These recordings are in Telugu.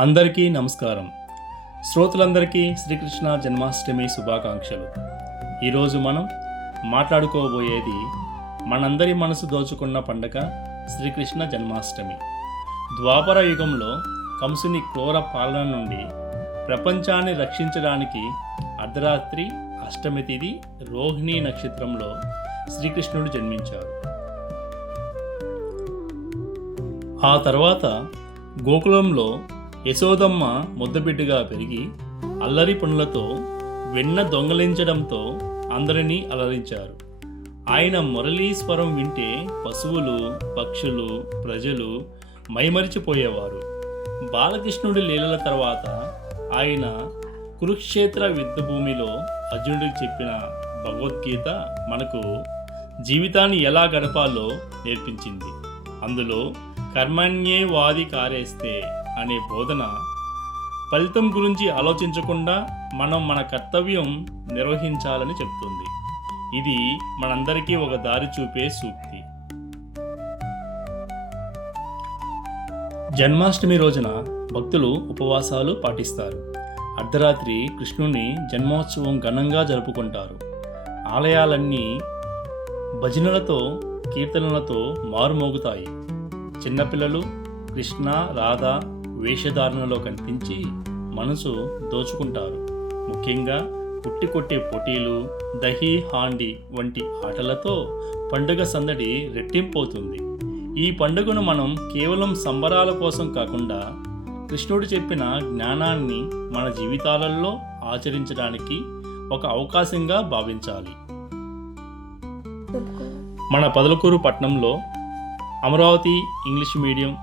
అందరికీ నమస్కారం. శ్రోతలందరికీ శ్రీకృష్ణ జన్మాష్టమి శుభాకాంక్షలు. ఈరోజు మనం మాట్లాడుకోబోయేది మనందరి మనసు దోచుకున్న పండగ శ్రీకృష్ణ జన్మాష్టమి. ద్వాపర యుగంలో కంసుని క్రూర పాలన నుండి ప్రపంచాన్ని రక్షించడానికి అర్ధరాత్రి అష్టమి తిథి రోహిణీ నక్షత్రంలో శ్రీకృష్ణుడు జన్మించారు. ఆ తర్వాత గోకులంలో యశోదమ్మ ముద్దబిడ్డగా పెరిగి అల్లరి పనులతో వెన్న దొంగలించడంతో అందరినీ అలరించారు. ఆయన మురళీస్వరం వింటే పశువులు, పక్షులు, ప్రజలు మైమరిచిపోయేవారు. బాలకృష్ణుడి లీలల తర్వాత ఆయన కురుక్షేత్ర యుద్ధభూమిలో అర్జునుడికి చెప్పిన భగవద్గీత మనకు జీవితాన్ని ఎలా గడపాలో నేర్పించింది. అందులో కర్మణ్యేవాది కారేస్తే అనే బోధన ఫలితం గురించి ఆలోచించకుండా మనం మన కర్తవ్యం నిర్వహించాలని చెప్తుంది. ఇది మనందరికీ ఒక దారి చూపే సూక్తి. జన్మాష్టమి రోజున భక్తులు ఉపవాసాలు పాటిస్తారు. అర్ధరాత్రి కృష్ణుని జన్మోత్సవం ఘనంగా జరుపుకుంటారు. ఆలయాలన్నీ భజనలతో, కీర్తనలతో మారుమోగుతాయి. చిన్నపిల్లలు కృష్ణ, రాధ వేషధారణలో కనిపించి మనసు దోచుకుంటారు. ముఖ్యంగా పుట్టి కొట్టే పోటీలు, దహీ హాండి వంటి ఆటలతో పండుగ సందడి రెట్టింపవుతుంది. ఈ పండుగను మనం కేవలం సంబరాల కోసం కాకుండా కృష్ణుడు చెప్పిన జ్ఞానాన్ని మన జీవితాలలో ఆచరించడానికి ఒక అవకాశంగా భావించాలి. మన పొదలకూరు పట్టణంలో అమరావతి ఇంగ్లీష్ మీడియం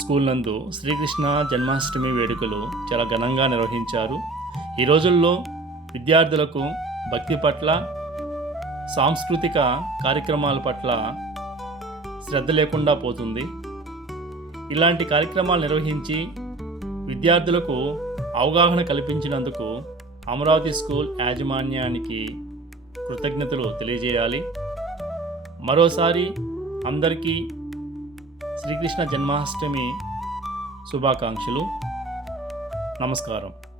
స్కూల్ నందు శ్రీకృష్ణ జన్మాష్టమి వేడుకలు చాలా ఘనంగా నిర్వహించారు. ఈ రోజుల్లో విద్యార్థులకు భక్తి పట్ల, సాంస్కృతిక కార్యక్రమాల పట్ల శ్రద్ధ లేకుండా పోతుంది. ఇలాంటి కార్యక్రమాలు నిర్వహించి విద్యార్థులకు అవగాహన కల్పించినందుకు అమరావతి స్కూల్ యాజమాన్యానికి కృతజ్ఞతలు తెలియజేయాలి. మరోసారి అందరికీ శ్రీకృష్ణ జన్మాష్టమి శుభాకాంక్షలు. నమస్కారం.